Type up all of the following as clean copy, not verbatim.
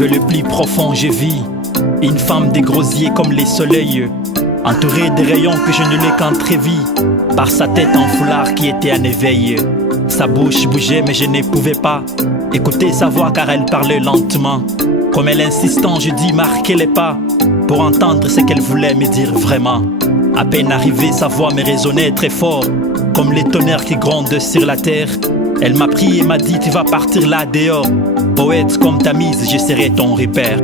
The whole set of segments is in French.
rêve le plus profond je vis. Une femme des gros yeux comme les soleils, entourée de rayons que je ne l'ai qu'entrevis, par sa tête en foulard qui était en éveil. Sa bouche bougeait mais je ne pouvais pas écouter sa voix car elle parlait lentement. Comme elle insistant, je dis marquez les pas pour entendre ce qu'elle voulait me dire vraiment. À peine arrivée, sa voix me résonnait très fort, comme les tonnerres qui grondent sur la terre. Elle m'a pris et m'a dit tu vas partir là dehors. Poète comme ta mise, je serai ton repère.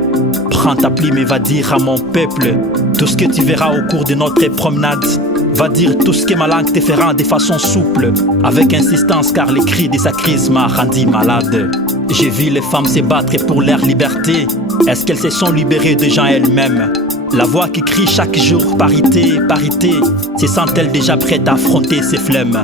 Prends ta plume et va dire à mon peuple tout ce que tu verras au cours de notre promenade. Va dire tout ce que ma langue te fera de façon souple, avec insistance car les cris de sa crise m'a rendu malade. J'ai vu les femmes se battre pour leur liberté. Est-ce qu'elles se sont libérées de gens elles-mêmes? La voix qui crie chaque jour parité, parité, se sent-elle déjà prête à affronter ses flemmes?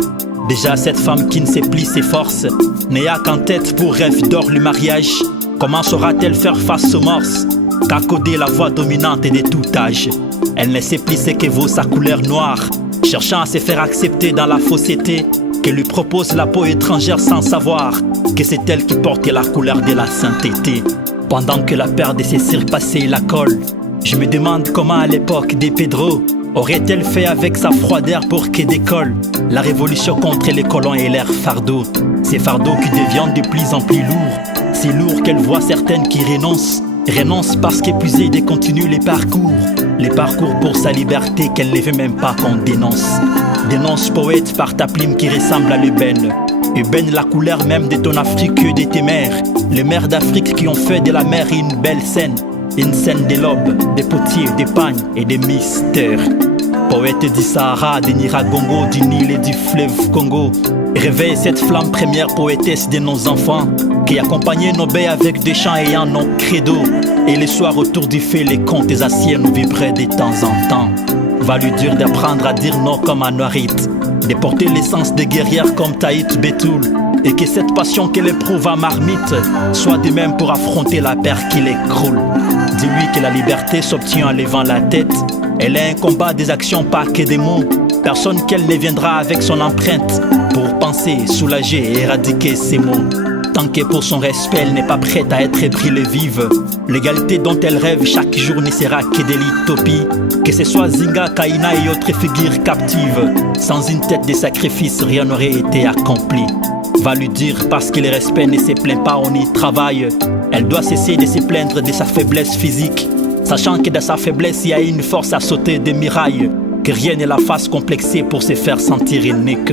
Déjà cette femme qui ne sait plus ses forces, n'ayant qu'en tête pour rêve d'or le mariage, comment saura-t-elle faire face aux morses qu'accoder la voix dominante de tout âge? Elle ne sait plus ce que vaut sa couleur noire, cherchant à se faire accepter dans la fausseté que lui propose la peau étrangère sans savoir que c'est elle qui porte la couleur de la sainteté. Pendant que la paire de ses cires passait la colle, je me demande comment à l'époque des Pedro aurait-elle fait avec sa froideur pour que décolle la révolution contre les colons et leurs fardeaux. Ces fardeaux qui deviennent de plus en plus lourds, si lourds qu'elle voit certaines qui renoncent parce qu'épuisées de continuer les parcours pour sa liberté qu'elle ne veut même pas qu'on dénonce. Dénonce poète par ta plume qui ressemble à l'ébène. Ébène la couleur même de ton Afrique et de tes mers, les mers d'Afrique qui ont fait de la mer une belle scène. Une scène des lobes, des potiers, des pagnes et des mystères. Poète du Sahara, des Niragongo, du Nil et du fleuve Congo. Réveille cette flamme première poétesse de nos enfants qui accompagnait nos baies avec des chants ayant nos credo. Et les soirs autour du feu, les contes anciens nous vibraient de temps en temps. Va lui dire d'apprendre à dire non comme Anouarit, de porter l'essence des guerrières comme Taït Betoul, et que cette passion qu'elle éprouve à Marmite soit de même pour affronter la peur qui l'écroule. Dis-lui que la liberté s'obtient en levant la tête. Elle est un combat des actions, pas que des mots. Personne qu'elle ne viendra avec son empreinte pour penser, soulager et éradiquer ces mots. Tant que pour son respect elle n'est pas prête à être brûlée vive, l'égalité dont elle rêve chaque jour ne sera que de l'utopie. Que ce soit Zinga, Kaina et autres figures captives, sans une tête de sacrifice rien n'aurait été accompli. Va lui dire parce que le respect ne se plaint pas, on y travaille. Elle doit cesser de se plaindre de sa faiblesse physique, sachant que dans sa faiblesse il y a une force à sauter des murailles, que rien ne la fasse complexer pour se faire sentir unique.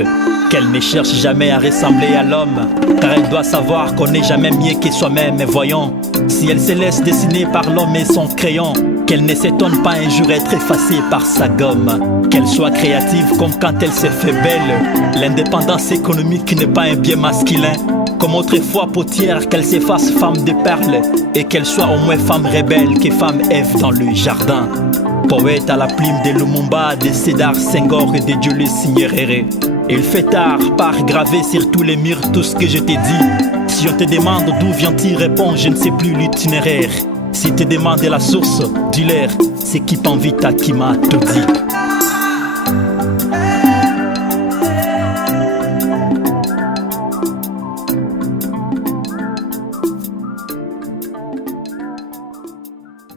Qu'elle ne cherche jamais à ressembler à l'homme, car elle doit savoir qu'on n'est jamais mieux que soi-même. Et voyons, si elle se laisse dessiner par l'homme et son crayon, qu'elle ne s'étonne pas un jour être effacée par sa gomme. Qu'elle soit créative comme quand elle se fait belle. L'indépendance économique n'est pas un bien masculin. Comme autrefois potière, qu'elle se fasse femme de perles, et qu'elle soit au moins femme rebelle que femme Ève dans le jardin. Poète à la plume de Lumumba, de Sédar Senghor et de Julius Nyerere. Il fait tard, par graver sur tous les murs tout ce que je t'ai dit. Si on te demande d'où viens-tu, réponds je ne sais plus l'itinéraire. Si te demande la source, dis-leur, c'est qui t'invite à qui m'a tout dit.